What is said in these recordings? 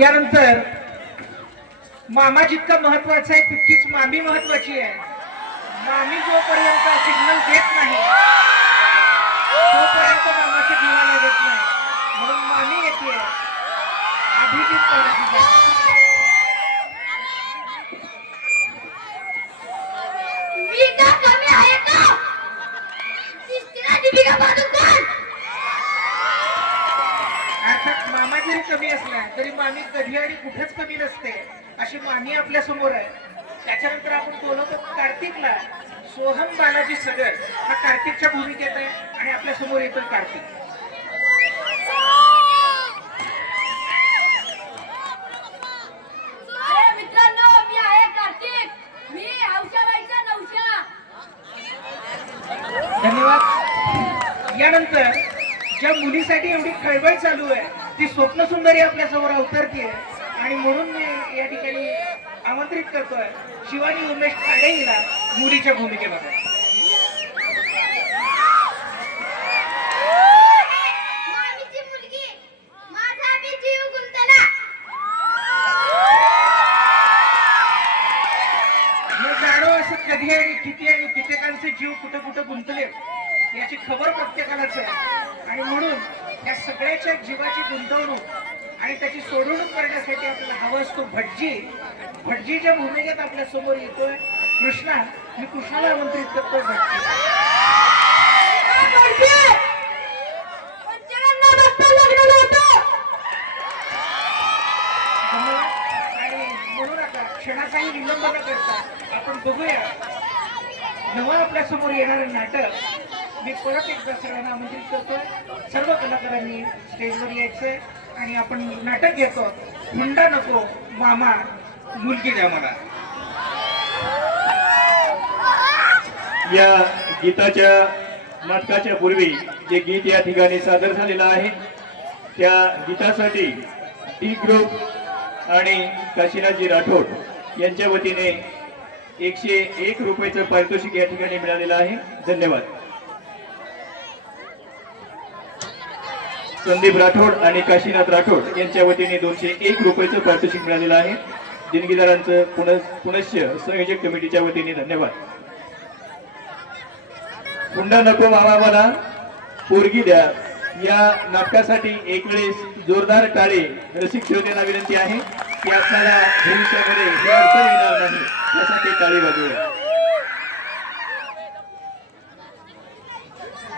यानंतर मामा जितकं महत्वाचं आहे तितकीच मामी महत्वाची आहे. मामी जोपर्यंत सिग्नल देत नाही तोपर्यंत मामाच्या जीवाला देत नाही. म्हणून मामी येते. अभिजित पाटील. मी का कमी आहे का? दीपिका पादुकोण मामा जरी कमी असला तरी मामी कधी आणि कुठेच कमी नसते अशी मामी आपल्यासमोर आहे. त्याच्यानंतर आपण बोलवतो कार्तिकला सोहम बालाजी सगर हा कार्तिकच्या भूमिकेत आहे आणि आपल्यासमोर येतो कार्तिक. धन्यवाद. यानंतर ज्या मुलीसाठी एवढी खळबळ चालू आहे ती स्वप्न सुंदरी आपल्यासमोर अवतरते आणि म्हणून मी या ठिकाणी आमंत्रित करतोय शिवानी उमेश खाडे हिला मुलीच्या भूमिकेमध्ये मामीची मुलगी माझा बी जीव गुंतला न जाणो असं कधी आणि किती आणि कित्येकांचे जीव कुठं कुठं गुंतले याची खबर प्रत्येकालाच आहे आणि म्हणून या सगळ्याच्या जीवाची गुंतवणूक आणि त्याची सोडवणूक करण्यासाठी आपल्याला हवं असतो भटजी भटजीच्या भूमिकेत आपल्यासमोर येतोय कृष्णा मी कृष्णाला आमंत्रित करतोय भटजी पंचगांना बघता लग्न नव्हतं धन्यवाद आणि म्हणू नका क्षणाचाही विलंब न करता आपण बघूया. नवं आपल्यासमोर येणारं नाटक. मी परत एकदा सगळ्यांना आमंत्रित करतोय. सर्व कलाकारांनी स्टेजवर यायचंय आणि आपण नाटक घेतो. हुंडा नको मामा मुलगी द्या मला. या गीताच्या नाटकाच्या पूर्वी जे गीत या ठिकाणी सादर झालेलं आहे त्या गीतासाठी डी ग्रुप आणि काशीनाथजी राठोड यांच्या वतीने एकशे एक रुपयाचं पारितोषिक या ठिकाणी मिळालेलं आहे. धन्यवाद. संदीप राठोड आणि काशीनाथ राठोड यांच्या वतीने दोनशे एक रुपयाचं पारितोषिक मिळालेलं आहे. देणगीदारांचं पुनः पुनश्च संयोजक कमिटीच्या वतीने धन्यवाद. हुंडा नको मामा मला पोरगी द्या. या नाटकासाठी एक वेळेस जोरदार टाळे रसिक श्रोतेला विनंती आहे. की आपल्याला भविष्यामध्ये हे अडचण येणार नाही यासाठी काळी वाजवूया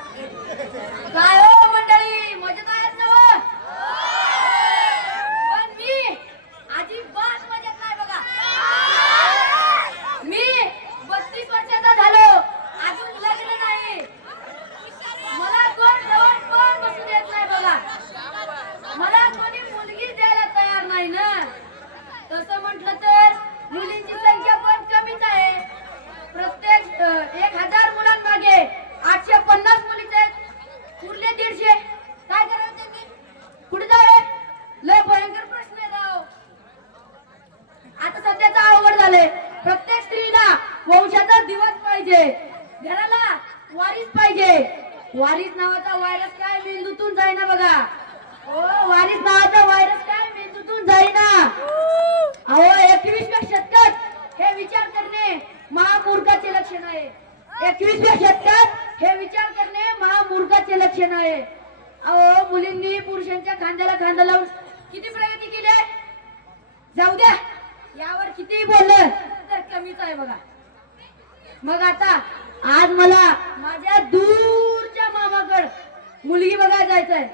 काय हो मंडळी मजेत आहेत ना हो? पण मी अजिबात मजेत नाही बघा मी बत्तीस वर्षाचा झालो अजून लग्न नाही मला कोण जवळ पण बसू देत नाही बघा मला कोणी मुलगी द्यायला तयार नाही ना तसं म्हटलं तर मुलींची संख्या पण कमीच आहे प्रत्येक अ, एक हजार मुलांमागे आठशे पन्नास मुलीचे आहेत उरले दीडशे काय करायचं त्यांनी कुठे जावे लय भयंकर प्रश्न आहे राव आता सध्याचा अवघड झाले प्रत्येक स्त्रीला वंशाचा दिवस पाहिजे घराला वारीस पाहिजे वारीस नावाचा व्हायरस काय मेंदूतून जाईना बघा ओ वारीस नावाचा व्हायरस काय मेंदूतून जाईना. अहो एकवीसव्या शतकात हे विचार करणे महामूर्खाचे लक्षण आहे. एकवीसव्या शतकात हे विचार करणे महामूर्खाचे लक्षण आहे. अहो मुलींनी पुरुषांच्या खांद्याला खांदा लावून किती प्रगती केली आहे? जाऊ द्या. यावर कितीही बोललं तर कमीच आहे बघा. मग आता आज मला माझ्या दूरच्या मामाकड मुलगी बघायला जायचंय.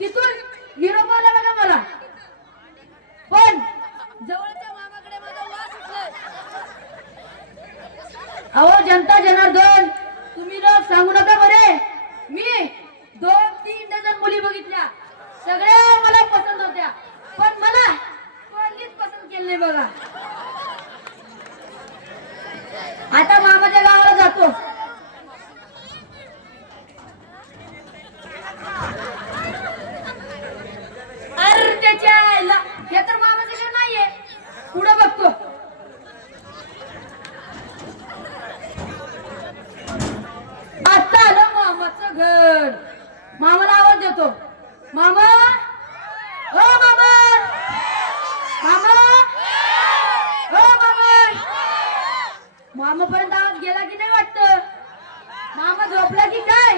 तिथून निरोप आला बघा मला. पण जवळच्या मामाकडे माझा वास सुटलाय अहो जनता जनार्दन तुम्ही लोक सांगू नका. मामापर्यंत आवाज गेला की नाही वाटत? मामा झोपला की काय?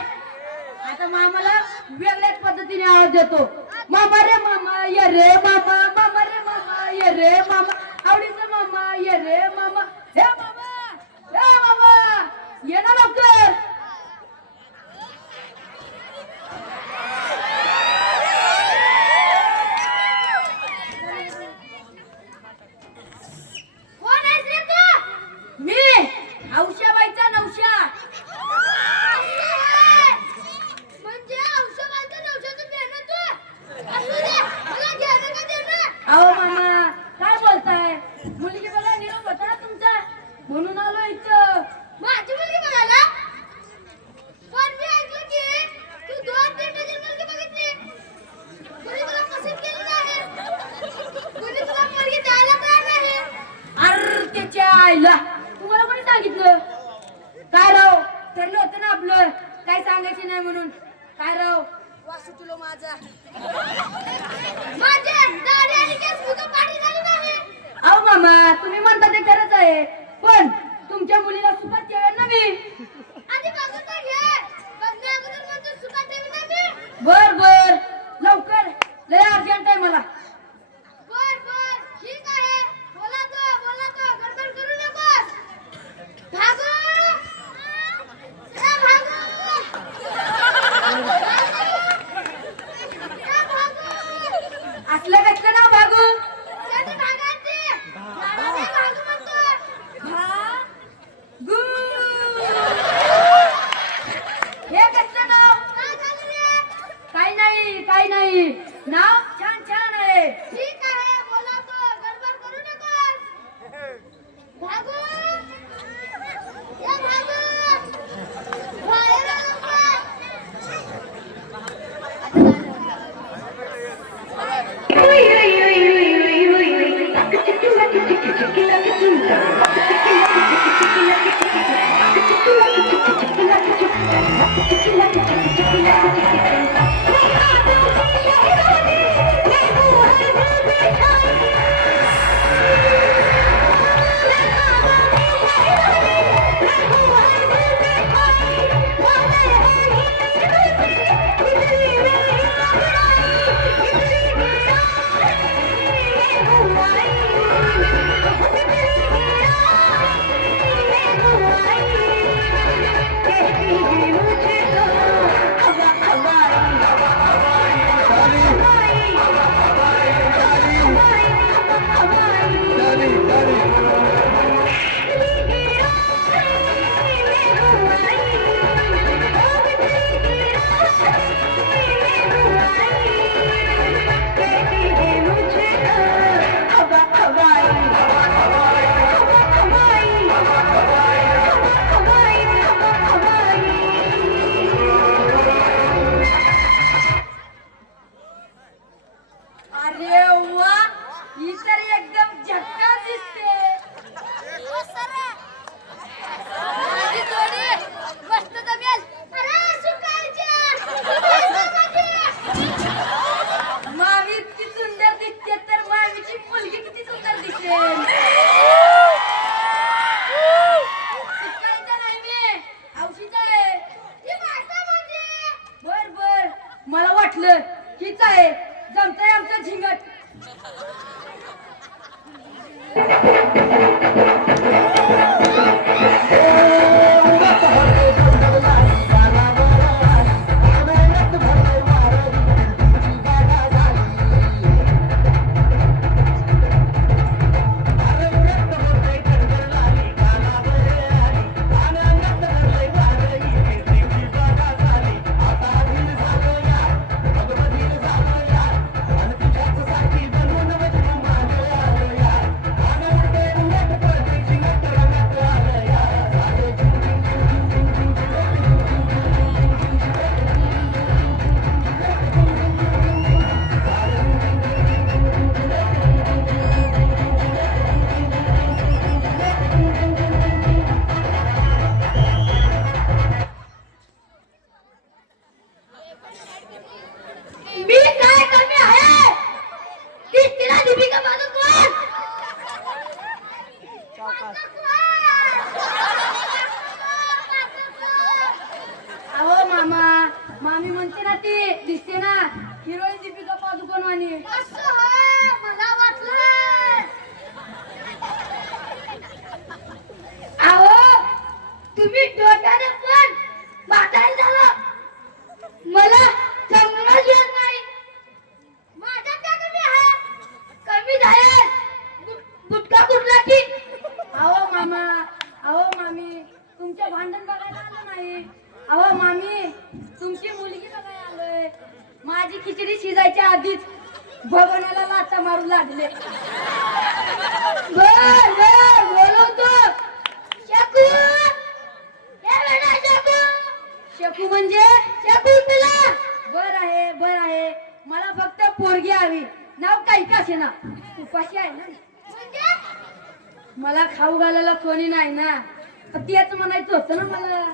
आता मामाला वेगळ्याच पद्धतीने आवाज देतो मामा रे मामा ये रे मामा मामा रे मामा ये रे मामा. अहो मामा मामी म्हणते ना ती दिसते ना हिरोईन दीपिका पादुकोण वाणी अहो तुम्ही डोक्याने माझी खिचडी शिजायच्या आधीच भगवानाला लाथा मारू लागले. शकू म्हणजे? शकू तुला. बर आहे बर आहे. मला फक्त पोरगी हवी. नाव काही का ना? उपाशी आहे ना? म्हणजे? मला खाऊ घालायला कोणी नाही ना. तेच म्हणायचं होतं ना मला.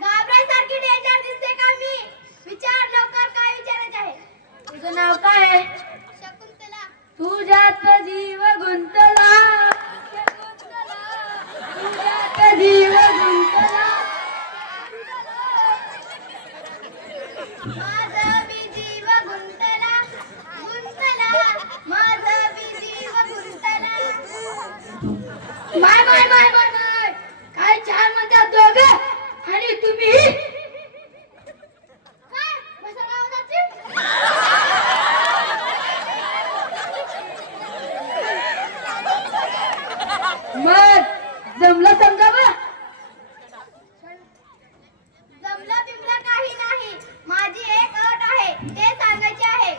घाबरायसारखी डेंजर दिसते का मी? विचार लवकर काय विचारायचं आहे? तुझं नाव काय आहे? शकुंतला. तुझ्यात जीव गुंतला. तुझ्यात जीव गुंतला. माझा बी जीव गुंतला. गुंतला. माझा बी जीव गुंतला. माय माय माय माय माय काय छान म्हणतात दोघं आणि तुम्ही काय बसा गावाची मग जमलं समजा बा जमलं बिमलं काही नाही माझी एक अट आहे ते सांगायचे आहे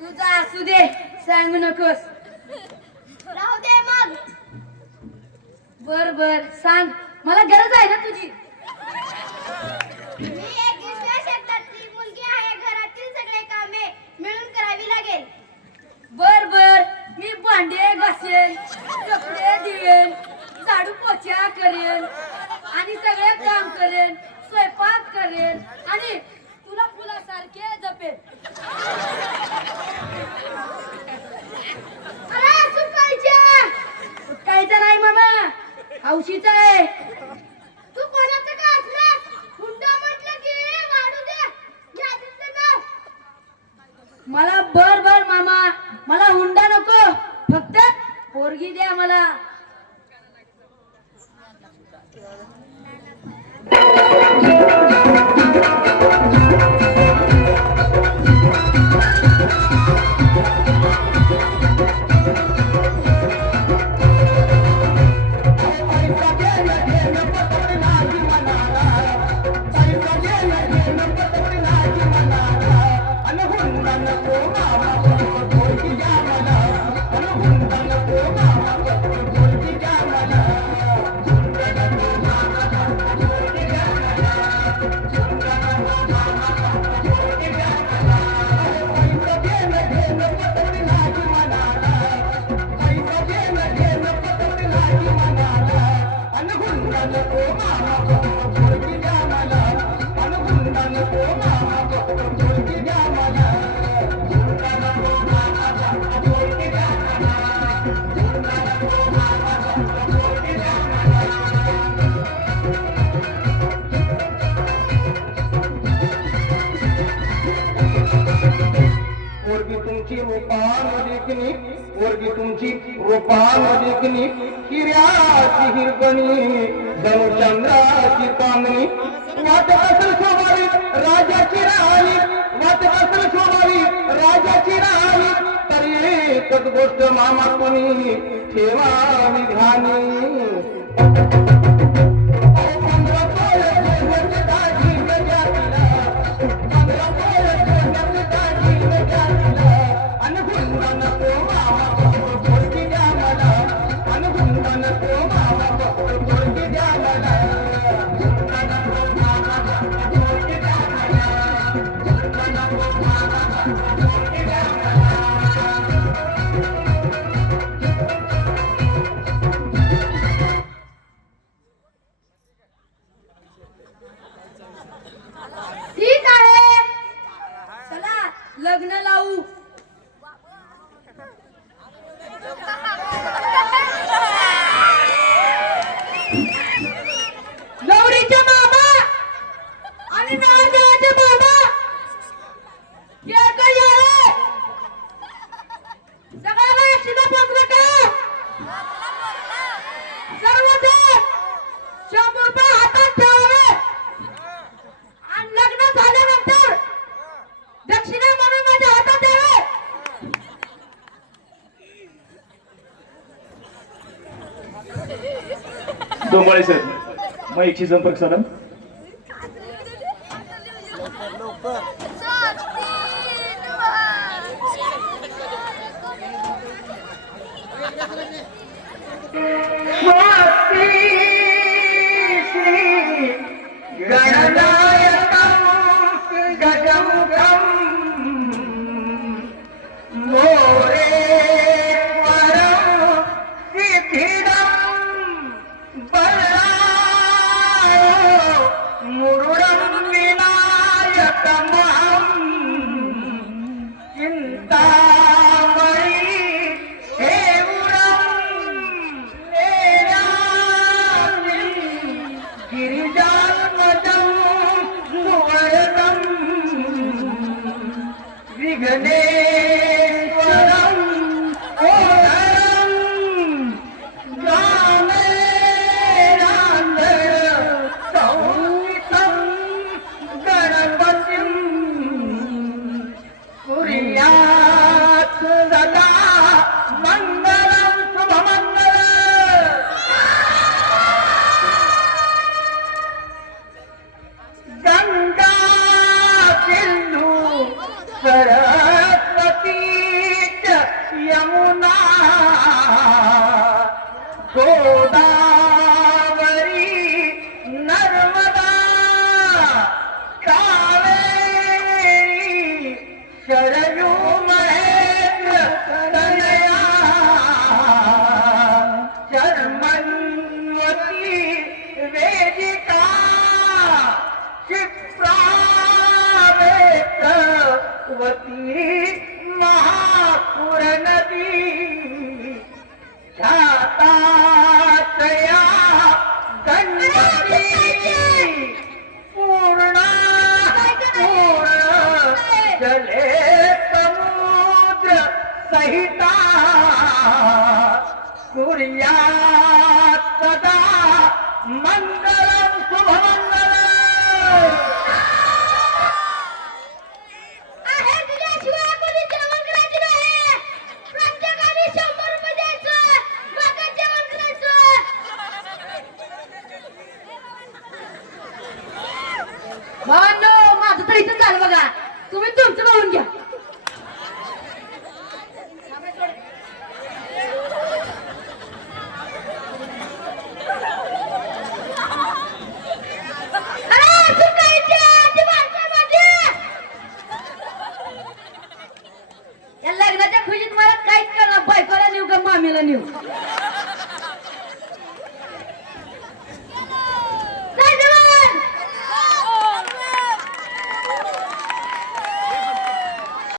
तुझा असू दे सांगू नकोस राहू दे मग बर बर सांग मला गरज आहे ना तुझी मी एक दुसऱ्या शेतातली मुलगी आहे घरातील सगळे कामे मिळून करावी लागेल बर बर मी भांडे घासेन कपडे धुवेन झाडू पोछा करेन आणि सगळे काम करेन करेल. आणि तुला फुलासारखे जपेल. अरे नाही मामा. हौशीच आहे. तू कोणाचं का असलास हुंडा म्हटलं की वाढू दे. यादीतलं नाव. मला बर बर मामा. मला हुंडा नको. फक्त पोरगी द्या मला. तुमची रोपान पोरगी तुमची रोपान देखणी. हिऱ्याची हिरकणी धनुचंद्राची कांगणी वाट असल शोभावी राजाची राणी वाट असल शोभावी राजाची राणी. तरी एकच गोष्ट मामा कोणी ठेवा ध्यानी ठीक आहे. चला लग्न लावू. दोंबाळे सर मग एकशे संपर्क साधन पार्वती महापुर नदी छाताया गणपती। पूर्ण पूर्ण जले समुद्र सहिता। सूर्या सदा मंद बघा. तुम्ही तुमचं बघून घ्या.